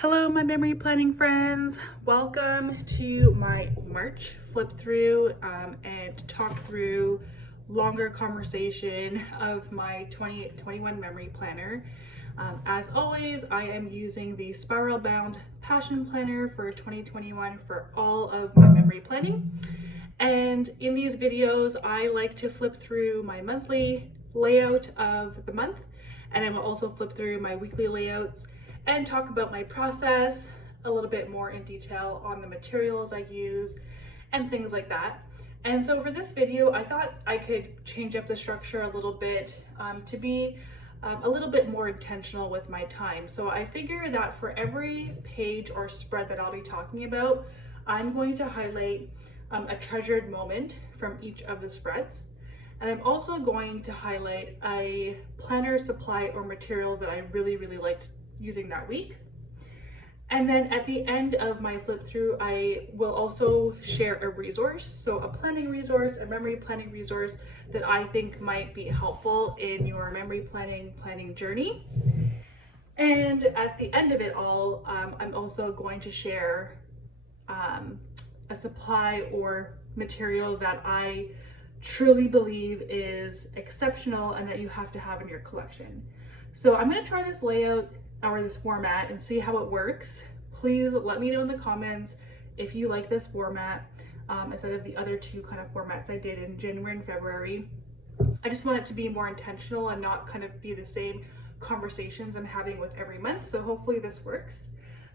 Hello, my memory planning friends. Welcome to my March flip through and talk through longer conversation of my 2021 memory planner. As always, I am using the spiral bound passion planner for 2021 for all of my memory planning. And in these videos, I like to flip through my monthly layout of the month, and I will also flip through my weekly layouts and talk about my process a little bit more in detail on the materials I use and things like that. And so for this video, I thought I could change up the structure a little bit to be a little bit more intentional with my time. So I figure that for every page or spread that I'll be talking about, I'm going to highlight a treasured moment from each of the spreads. And I'm also going to highlight a planner supply or material that I really liked using that week. And then at the end of my flip through, I will also share a resource. So a planning resource, a memory planning resource that I think might be helpful in your memory planning journey. And at the end of it all, I'm also going to share a supply or material that I truly believe is exceptional and that you have to have in your collection. So I'm going to try this layout or this format and see how it works. Please let me know in the comments if you like this format instead of the other two kind of formats I did in January and February. I just want it to be more intentional and not kind of be the same conversations I'm having with every month. So hopefully this works.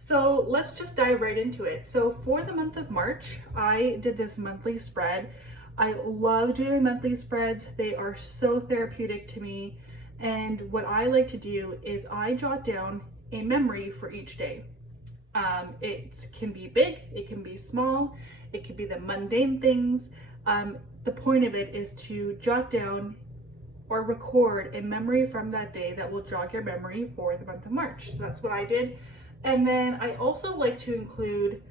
So let's just dive right into it. So for the month of March, I did this monthly spread. I love doing monthly spreads. They are so therapeutic to me. And what I like to do is I jot down a memory for each day. It can be big, it can be small, it could be the mundane things. The point of it is to jot down or record a memory from that day that will jog your memory for the month of March. So that's what I did. And then I also like to include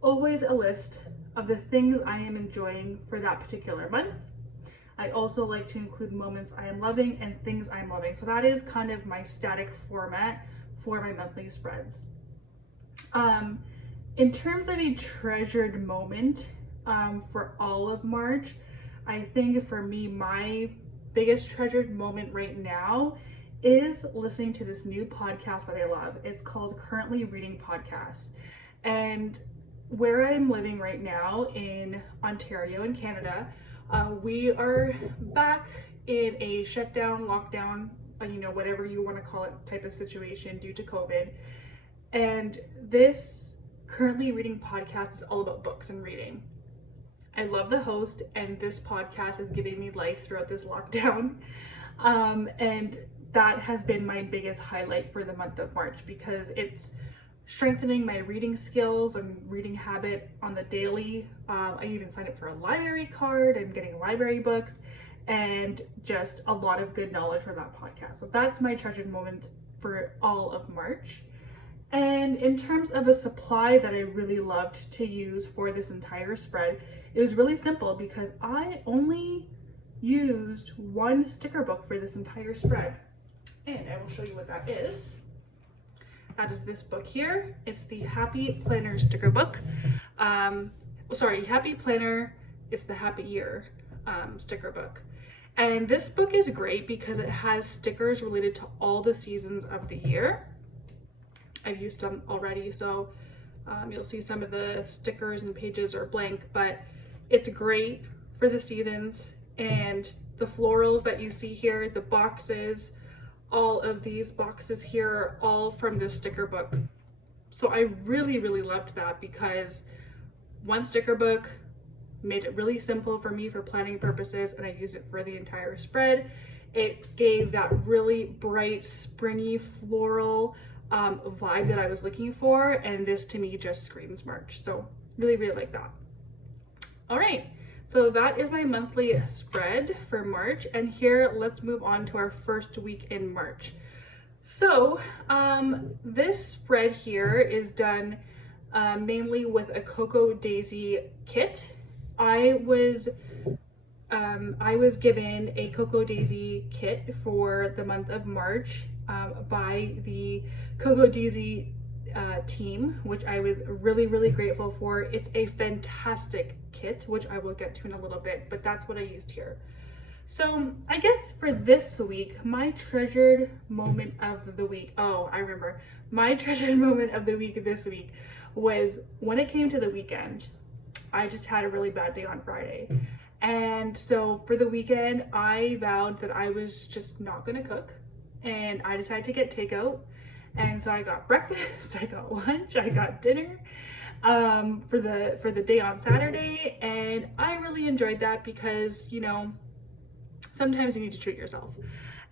always a list of the things I am enjoying for that particular month. I also like to include moments I am loving and things I am loving. So that is kind of my static format for my monthly spreads. In terms of a treasured moment for all of March, I think for me, my biggest treasured moment right now is listening to this new podcast that I love. It's called Currently Reading Podcast. And where I'm living right now in Ontario in Canada, we are back in a shutdown, lockdown, whatever you want to call it type of situation due to COVID. And this Currently Reading podcast is all about books and reading. I love the host, and this podcast is giving me life throughout this lockdown. And that has been my biggest highlight for the month of March because it's strengthening my reading skills and reading habit on the daily. I even signed up for a library card. I'm getting library books and just a lot of good knowledge from that podcast. So that's my treasured moment for all of March. And in terms of a supply that I really loved to use for this entire spread, it was really simple because I only used one sticker book for this entire spread. And I will show you what that is. That is this book here. It's the Happy Planner sticker book. Happy Planner, it's the Happy Year sticker book. And this book is great because it has stickers related to all the seasons of the year. I've used them already, so you'll see some of the stickers and pages are blank, but it's great for the seasons. And the florals that you see here, the boxes, all of these boxes here are all from this sticker book. So I really loved that because one sticker book made it really simple for me for planning purposes, and I used it for the entire spread. It gave that really bright, springy, floral vibe that I was looking for, and this to me just screams March. So really like that. All right. So that is my monthly spread for March, and here let's move on to our first week in March. So this spread here is done mainly with a Cocoa Daisy kit. I was given a Cocoa Daisy kit for the month of March by the Cocoa Daisy team, which I was really grateful for. It's a fantastic kit, which I will get to in a little bit, but that's what I used here. So I guess for this week, my treasured moment of the week, oh, I remember, my treasured moment of the week this week was when it came to the weekend. I just had a really bad day on Friday. And so for the weekend, I vowed that I was just not gonna cook, and I decided to get takeout. And so I got breakfast, I got lunch, I got dinner for the day on Saturday, and I really enjoyed that because, you know, sometimes you need to treat yourself.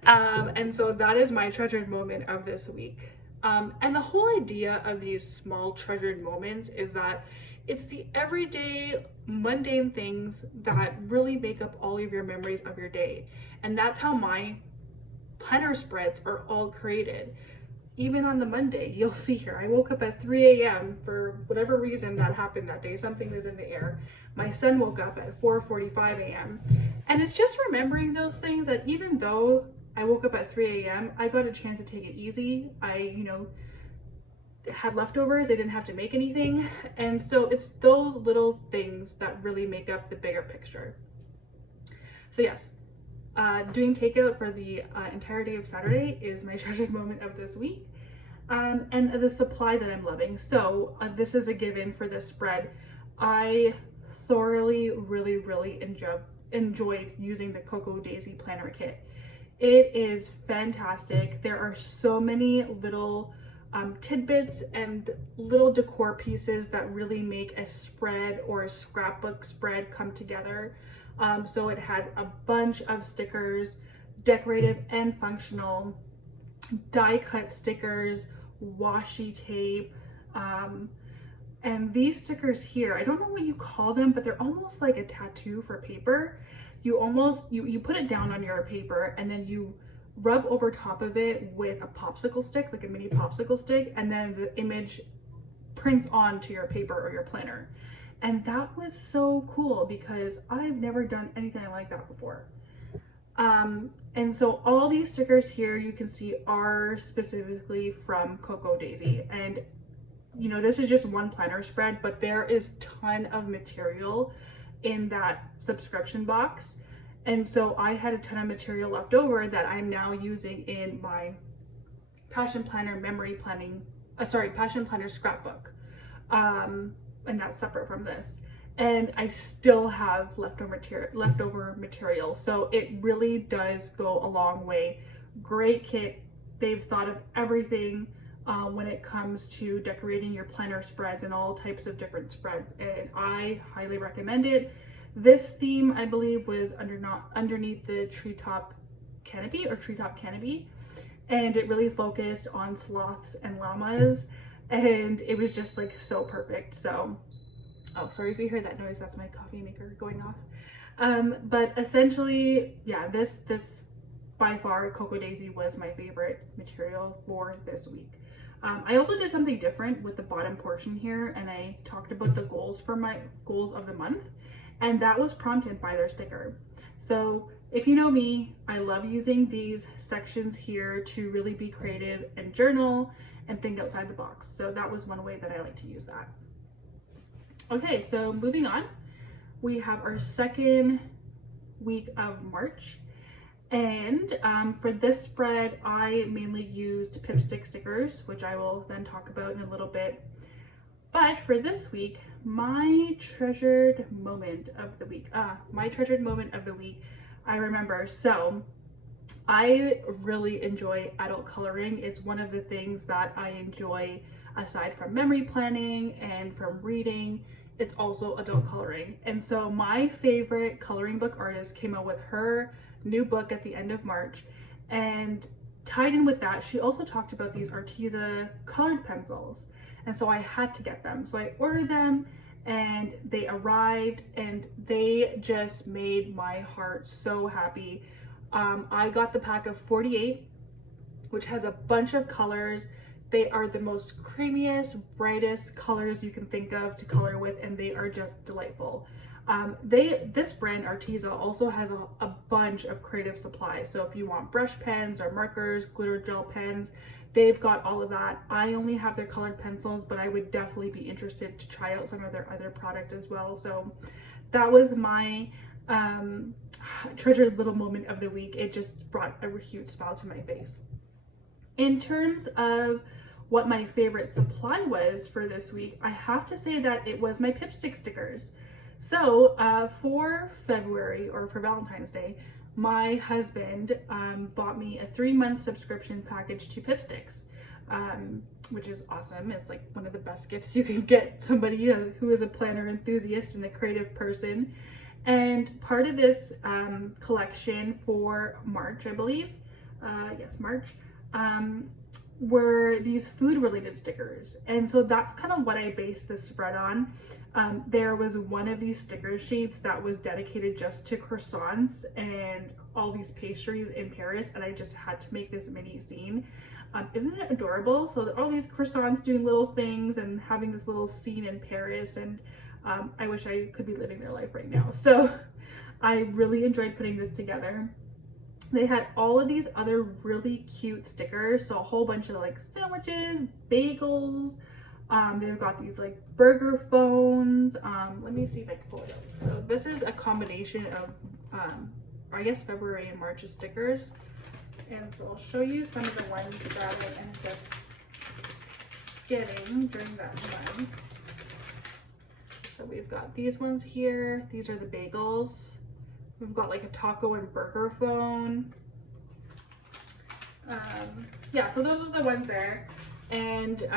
And so that is my treasured moment of this week. And the whole idea of these small treasured moments is that it's the everyday mundane things that really make up all of your memories of your day. And that's how my planner spreads are all created. Even on the Monday, you'll see here, I woke up at 3 a.m. for whatever reason that happened that day. Something was in the air. My son woke up at 4:45 a.m. And it's just remembering those things that even though I woke up at 3 a.m., I got a chance to take it easy. I, had leftovers. I didn't have to make anything. And so it's those little things that really make up the bigger picture. So yes, doing takeout for the entire day of Saturday is my treasured moment of this week. And the supply that I'm loving. So this is a given for this spread. I thoroughly, really enjoyed using the Cocoa Daisy Planner Kit. It is fantastic. There are so many little tidbits and little decor pieces that really make a spread or a scrapbook spread come together. So it had a bunch of stickers, decorative and functional, die cut stickers, washi tape, and these stickers here, I don't know what you call them, but they're almost like a tattoo for paper. You put it down on your paper and then you rub over top of it with a popsicle stick, like a mini popsicle stick, and then the image prints onto your paper or your planner. And that was so cool because I've never done anything like that before. And so all these stickers here you can see are specifically from Cocoa Daisy. And this is just one planner spread, but there is a ton of material in that subscription box. And so I had a ton of material left over that I'm now using in my Passion Planner Passion Planner scrapbook. And that's separate from this. And I still have leftover material. So it really does go a long way. Great kit. They've thought of everything when it comes to decorating your planner spreads and all types of different spreads. And I highly recommend it. This theme, I believe, was underneath the treetop canopy. And it really focused on sloths and llamas. And it was just like so perfect. So, oh, sorry if you hear that noise, that's my coffee maker going off. But essentially, yeah, this by far, Cocoa Daisy was my favorite material for this week. I also did something different with the bottom portion here, and I talked about the goals for my goals of the month, and that was prompted by their sticker. So if you know me, I love using these sections here to really be creative and journal and think outside the box. So that was one way that I like to use that. Okay, so moving on, we have our second week of March. And for this spread, I mainly used Pipstick stickers, which I will then talk about in a little bit. But for this week, my treasured moment of the week, I remember. So I really enjoy adult coloring. It's one of the things that I enjoy aside from memory planning and from reading. It's also adult coloring. And so my favorite coloring book artist came out with her new book at the end of March, and tied in with that, she also talked about these Arteza colored pencils, and so I had to get them. So I ordered them and they arrived, and they just made my heart so happy. I got the pack of 48, which has a bunch of colors. They are the most creamiest, brightest colors you can think of to color with, and they are just delightful. This brand Arteza also has a bunch of creative supplies. So if you want brush pens or markers, glitter gel pens, they've got all of that. I only have their colored pencils, but I would definitely be interested to try out some of their other product as well. So that was my treasured little moment of the week. It just brought a huge smile to my face. In terms of what my favorite supply was for this week, I have to say that it was my Pipstick stickers. So for February, or for Valentine's Day, my husband bought me a 3-month subscription package to Pipsticks, which is awesome. It's like one of the best gifts you can get somebody who is a planner enthusiast and a creative person. And part of this collection for March, I believe, yes, March, were these food related stickers. And so that's kind of what I based this spread on. There was one of these sticker sheets that was dedicated just to croissants and all these pastries in Paris, and I just had to make this mini scene. Isn't it adorable? So all these croissants doing little things and having this little scene in Paris, and I wish I could be living their life right now. So I really enjoyed putting this together. They had all of these other really cute stickers, so a whole bunch of like sandwiches, bagels. They've got these like burger phones. Let me see if I can pull it up. So this is a combination of, I guess, February and March's stickers. And so I'll show you some of the ones that I ended up getting during that time. So we've got these ones here. These are the bagels. We've got like a taco and burger phone. Yeah, so those are the ones there. And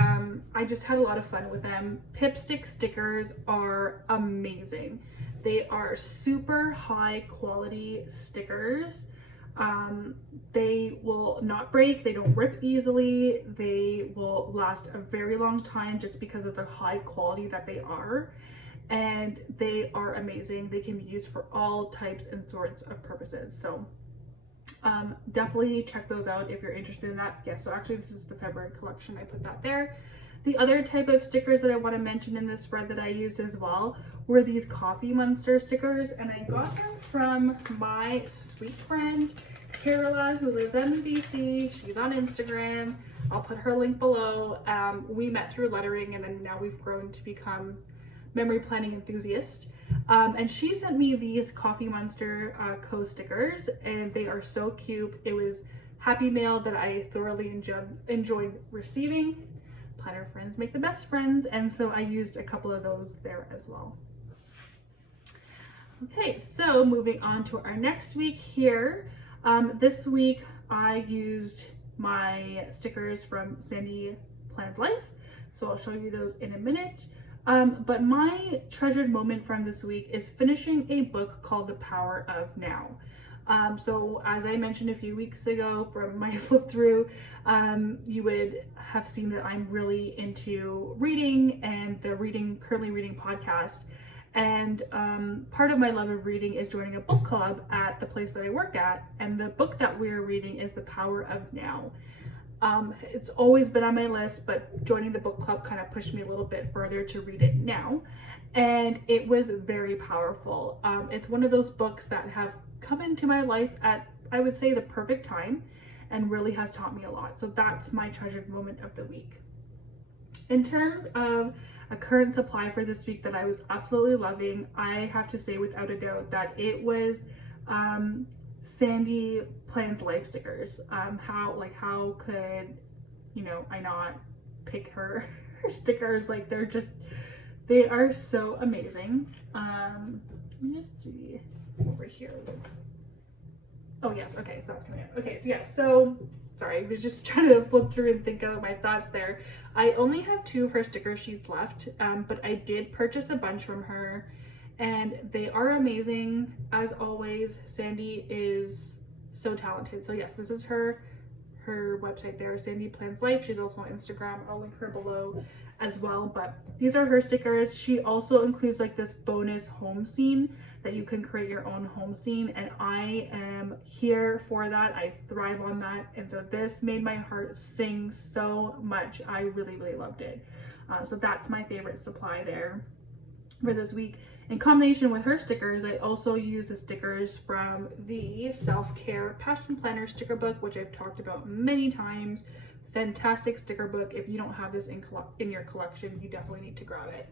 I just had a lot of fun with them. Pipstick stickers are amazing. They are super high quality stickers. They will not break, they don't rip easily, they will last a very long time just because of the high quality that they are. And they are amazing. They can be used for all types and sorts of purposes. So definitely check those out if you're interested in that. Yeah, so actually this is the February collection. I put that there. The other type of stickers that I want to mention in this spread that I used as well were these Coffee Monster stickers, and I got them from my sweet friend Carola, who lives in BC. She's on Instagram. I'll put her link below. We met through lettering, and then now we've grown to become memory planning enthusiasts. And she sent me these Coffee Monster co-stickers, and they are so cute. It was Happy Mail that I thoroughly enjoyed receiving. Planner friends make the best friends, and so I used a couple of those there as well. Okay, so moving on to our next week here. This week I used my stickers from Sandy Plans Life, so I'll show you those in a minute. But my treasured moment from this week is finishing a book called The Power of Now. So as I mentioned a few weeks ago from my flip through, you would have seen that I'm really into reading and the currently reading podcast. And part of my love of reading is joining a book club at the place that I work at. And the book that we're reading is The Power of Now. It's always been on my list, but joining the book club kind of pushed me a little bit further to read it now. And it was very powerful. It's one of those books that have come into my life at, I would say, the perfect time, and really has taught me a lot. So that's my treasured moment of the week. In terms of a current supply for this week that I was absolutely loving, I have to say without a doubt that it was Sandy Plans Life stickers. How could, I not pick her stickers? Like, they are so amazing. Let me just see over here. Oh yes, okay, so that's coming up. Okay, so yeah, sorry, I was just trying to flip through and think of my thoughts there. I only have 2 of her sticker sheets left, but I did purchase a bunch from her, and they are amazing. As always, Sandy is so talented. So yes, this is her website there, Sandy Plans Life. She's also on Instagram. I'll link her below as well, but these are her stickers. She also includes like this bonus home scene that you can create your own home scene, and I am here for that. I thrive on that, and so this made my heart sing so much. I really, really loved it. So that's my favorite supply there for this week. In combination with her stickers, I also use the stickers from the Self-Care Passion Planner sticker book, which I've talked about many times fantastic sticker book. If you don't have this in your collection, you definitely need to grab it.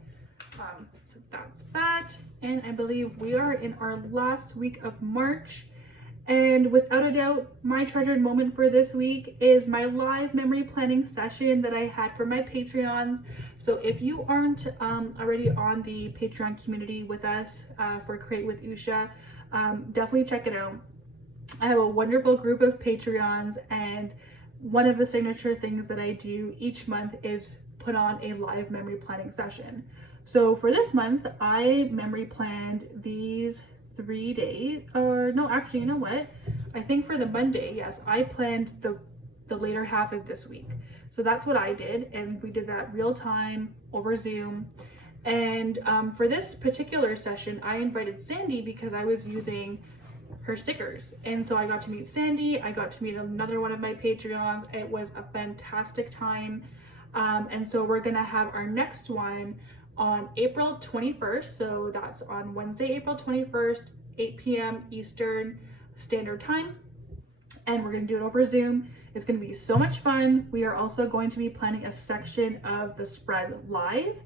So that's that, and I believe we are in our last week of March. And without a doubt, my treasured moment for this week is my live memory planning session that I had for my Patreons. So if you aren't already on the Patreon community with us for Create with Usha, definitely check it out. I have a wonderful group of Patreons, and one of the signature things that I do each month is put on a live memory planning session. So for this month, I memory planned these 3 days, or no, actually, you know what? I think for the Monday, yes, I planned the later half of this week. So that's what I did, and we did that real time over Zoom. And for this particular session, I invited Sandy because I was using her stickers, and so I got to meet Sandy. I got to meet another one of my Patreons. It was a fantastic time, and so we're gonna have our next one on April 21st, so that's on Wednesday, April 21st, 8 p.m. Eastern Standard Time, and we're going to do it over Zoom. It's going to be so much fun. We are also going to be planning a section of the spread live,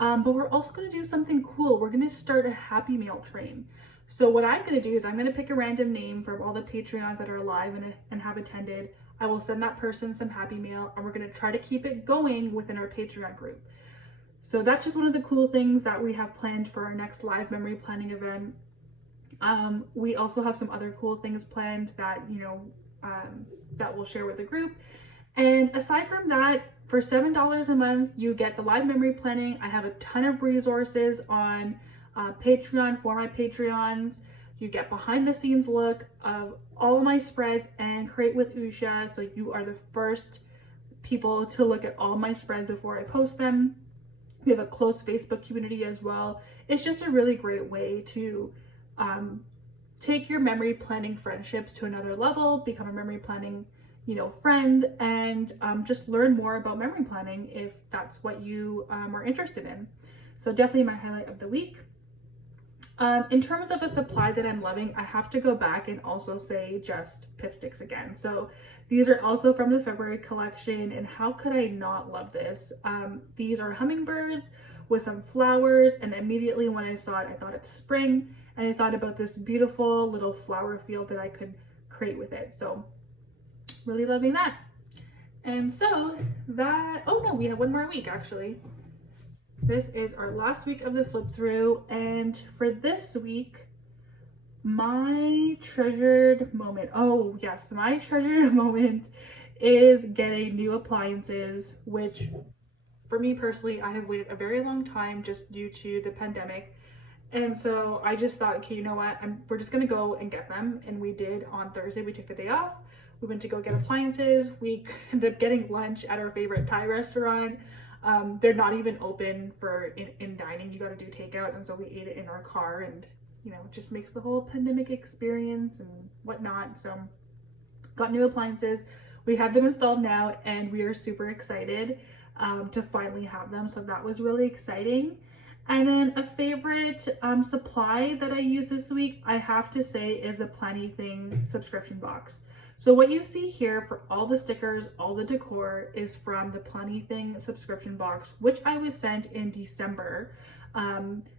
but we're also going to do something cool. We're going to start a Happy Meal train. So what I'm going to do is I'm going to pick a random name from all the Patreons that are live and have attended. I will send that person some Happy Meal, and we're going to try to keep it going within our Patreon group. So that's just one of the cool things that we have planned for our next live memory planning event. We also have some other cool things planned that, that we'll share with the group. And aside from that, for $7 a month, you get the live memory planning. I have a ton of resources on Patreon for my Patreons. You get behind the scenes look of all of my spreads and Create with Usha. So you are the first people to look at all my spreads before I post them. We have a close Facebook community as well. It's just a really great way to take your memory planning friendships to another level, become a memory planning, friend, and just learn more about memory planning if that's what you are interested in. So definitely my highlight of the week. In terms of a supply that I'm loving, I have to go back and also say just Pipsticks again. So these are also from the February collection, and how could I not love this? These are hummingbirds with some flowers, and immediately when I saw it, I thought of spring, and I thought about this beautiful little flower field that I could create with it. So really loving that. And so that, oh no, we have one more week actually. This is our last week of the flip through, and for this week, my treasured moment, oh yes, my treasured moment is getting new appliances, which for me personally, I have waited a very long time just due to the pandemic. And so I just thought, okay, you know what, we're just gonna go and get them. And we did on Thursday. We took the day off. We went to go get appliances. We ended up getting lunch at our favorite Thai restaurant. They're not even open for in dining. You got to do takeout, and so we ate it in our car, and it just makes the whole pandemic experience and whatnot. So got new appliances. We have them installed now, and we are super excited to finally have them. So that was really exciting. And then a favorite supply that I used this week, I have to say, is a Plenty-Thing subscription box. So what you see here for all the stickers, all the decor is from the Plenty-Thing subscription box, which I was sent in December.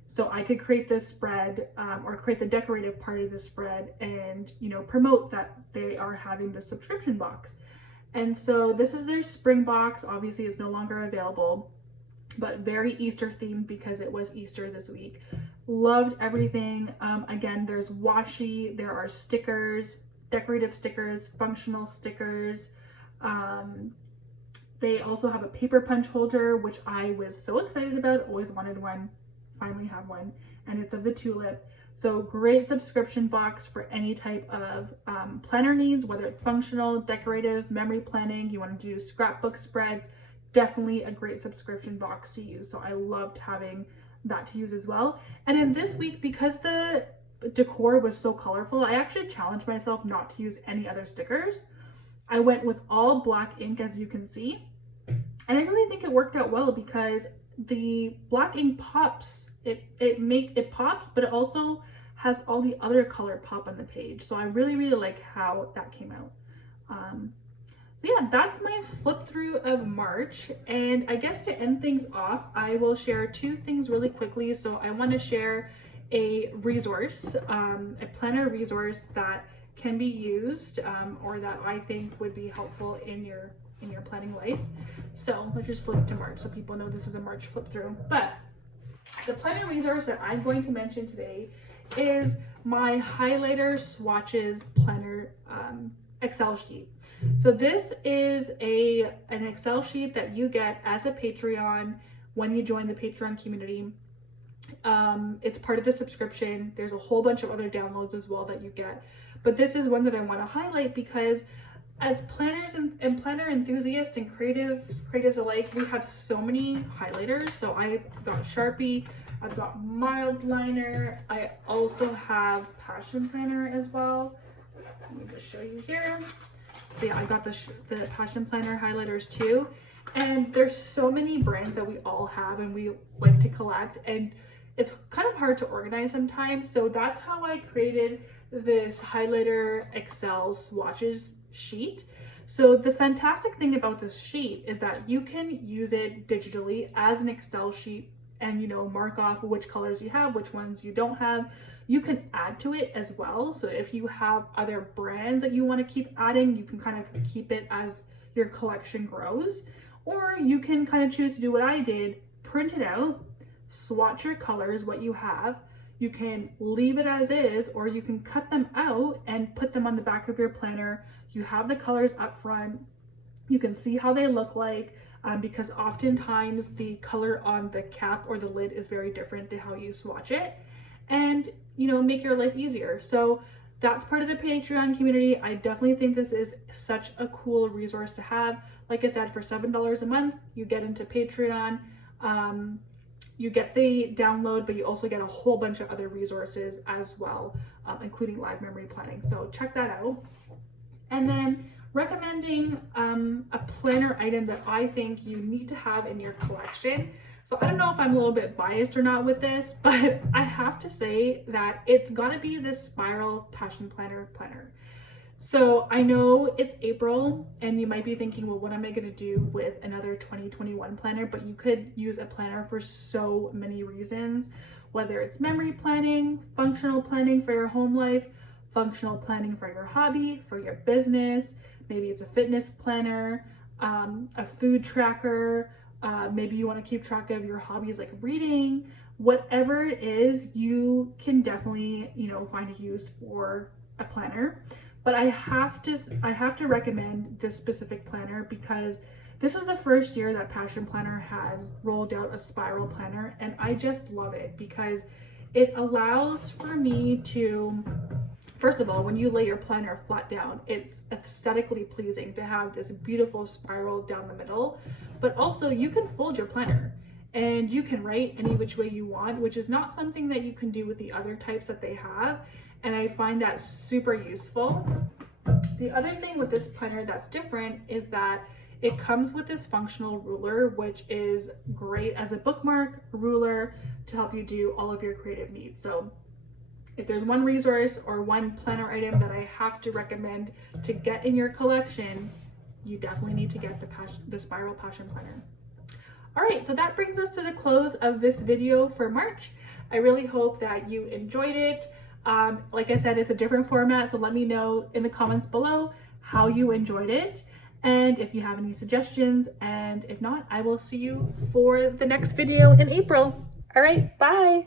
So I could create this spread or create the decorative part of the spread and, promote that they are having the subscription box. And so this is their spring box. Obviously it's no longer available, but very Easter themed because it was Easter this week. Loved everything. Again, there's washi, there are stickers, decorative stickers, functional stickers. They also have a paper punch holder, which I was so excited about, always wanted one, finally have one, and it's of the tulip. So great subscription box for any type of planner needs, whether it's functional, decorative, memory planning, you want to do scrapbook spreads, definitely a great subscription box to use. So I loved having that to use as well. And in this week, because the decor was so colorful, I actually challenged myself not to use any other stickers. I went with all black ink, as you can see, and I really think it worked out well because the black ink pops. It pops, but it also has all the other color pop on the page. So I really like how that came out. yeah, that's my flip through of March. And I guess to end things off, I will share two things really quickly. So I want to share a resource, a planner resource that can be used or that I think would be helpful in your planning life. So let's just flip to March so people know this is a March flip through. But the planner resource that I'm going to mention today is my highlighter swatches planner Excel sheet. So this is an Excel sheet that you get as a Patreon when you join the Patreon community. It's part of the subscription. There's a whole bunch of other downloads as well that you get, but this is one that I want to highlight because as planners and planner enthusiasts and creatives alike, we have so many highlighters. So I've got Sharpie, I've got mild liner, I also have Passion Planner as well. Let me just show you here. So yeah, I got the Passion Planner highlighters too. And there's so many brands that we all have and we like to collect, and it's kind of hard to organize sometimes. So that's how I created this highlighter Excel swatches sheet. So the fantastic thing about this sheet is that you can use it digitally as an Excel sheet and, you know, mark off which colors you have, which ones you don't have. You can add to it as well. So if you have other brands that you want to keep adding, you can kind of keep it as your collection grows. Or you can kind of choose to do what I did, print it out, swatch your colors, what you have. You can leave it as is, or you can cut them out and put them on the back of your planner. You have the colors up front. You can see how they look like because oftentimes the color on the cap or the lid is very different to how you swatch it, and, you know, make your life easier. So that's part of the Patreon community. I definitely think this is such a cool resource to have. Like I said, for $7 a month, you get into Patreon. You get the download, but you also get a whole bunch of other resources as well, including live memory planning. So check that out. And then recommending a planner item that I think you need to have in your collection. So I don't know if I'm a little bit biased or not with this, but I have to say that it's gotta be this Spiral Passion Planner planner. So I know it's April and you might be thinking, well, what am I going to do with another 2021 planner? But you could use a planner for so many reasons, whether it's memory planning, functional planning for your home life, functional planning for your hobby, for your business. Maybe it's a fitness planner, a food tracker. Maybe you want to keep track of your hobbies like reading. Whatever it is, you can definitely, you know, find a use for a planner. But I have to recommend this specific planner because this is the first year that Passion Planner has rolled out a spiral planner, and I just love it because it allows for me to, first of all, when you lay your planner flat down, it's aesthetically pleasing to have this beautiful spiral down the middle, but also you can fold your planner and you can write any which way you want, which is not something that you can do with the other types that they have. And I find that super useful. The other thing with this planner that's different is that it comes with this functional ruler, which is great as a bookmark ruler to help you do all of your creative needs. So if there's one resource or one planner item that I have to recommend to get in your collection, you definitely need to get the Spiral Passion Planner. All right, so that brings us to the close of this video for March. I really hope that you enjoyed it. Like I said, it's a different format, so let me know in the comments below how you enjoyed it and if you have any suggestions, and if not, I will see you for the next video in April. All right, bye.